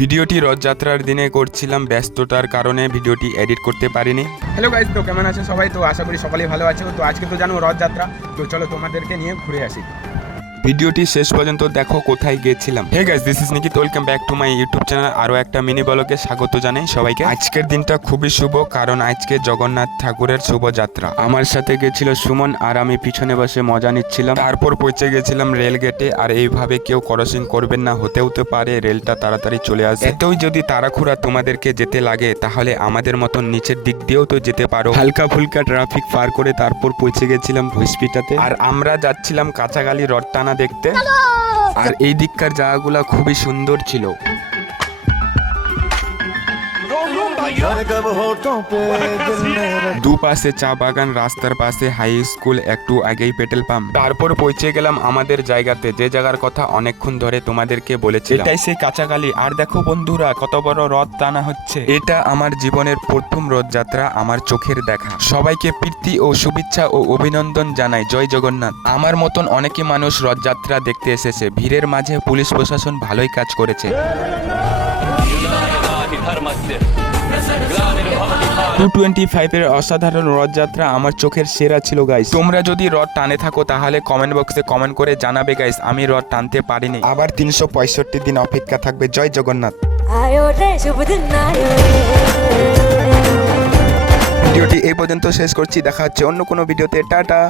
ভিডিওটি রথযাত্রার দিনে করছিলাম, ব্যস্ততার কারণে ভিডিওটি এডিট করতে পারিনি। হ্যালো গাইজ, তো কেমন আছে সবাই? তো আশা করি সকলেই ভালো আছে। তো আজকে তো জানো রথযাত্রা, তো চলো তোমাদেরকে নিয়ে ঘুরে আসি। ভিডিওটি শেষ পর্যন্ত দেখো কোথায় গিয়েছিলাম। Hey guys, this is Nikit, welcome back to my YouTube channel. আরও একটা মিনি ব্লগে স্বাগত জানাই সবাইকে। আজকের দিনটা খুবই শুভ, কারণ আজকে জগন্নাথ ঠাকুরের শুভযাত্রা। আমার সাথে গেছিল সুমন, আর আমি পিছনে বসে মজা নিচ্ছিলাম। তারপর পৌঁছে গেছিলাম রেল গেটে। আর এইভাবে কেউ ক্রসিং করবেন না, হতে পারে রেলটা তাড়াতাড়ি চলে আসে। এতই যদি তাড়াহুড়া তোমাদেরকে যেতে লাগে, তাহলে আমাদের মতন নিচের দিক দিয়েও তো যেতে পারো। হালকা ফুলকা ট্রাফিক পার করে তারপর পৌঁছে গেছিলাম হসপিটাতে। আর আমরা যাচ্ছিলাম কাঁচাগালি রথ টানা দেখতে। আর এই দিককার জায়গাগুলা খুবই সুন্দর ছিল। দুপাশে চা বাগান, রাস্তার পাশে হাই স্কুল, একটু আগেই পেট্রোল পাম্প। তারপর পৌঁছে গেলাম আমাদের জায়গাতে, যে জায়গার কথা অনেকক্ষণ ধরে তোমাদেরকে বলেছি। এটাই সেই কাঁচাগালি। আর দেখো বন্ধুরা, কত বড় রথ টানা হচ্ছে। এটা আমার জীবনের প্রথম রথযাত্রা, আমার চোখের দেখা। সবাইকে প্রীতি ও শুভেচ্ছা ও অভিনন্দন জানাই। জয় জগন্নাথ। আমার মতন অনেকে মানুষ রথযাত্রা দেখতে এসেছে। ভিড়ের মাঝে পুলিশ প্রশাসন ভালোই কাজ করেছে। 225 এর অসাধারণ রথযাত্রা আমার চোখের সেরা ছিল গাইস। তোমরা যদি রথ টানে থাকো তাহলে কমেন্ট বক্সে কমেন্ট করে জানাবে গাইস। আমি রথ টানতে পারিনি, আবার 365 দিন অপেক্ষা থাকবে। জয় জগন্নাথ। ভিডিওটি এই পর্যন্ত শেষ করছি, দেখা হচ্ছে অন্য কোনো ভিডিওতে। টাটা।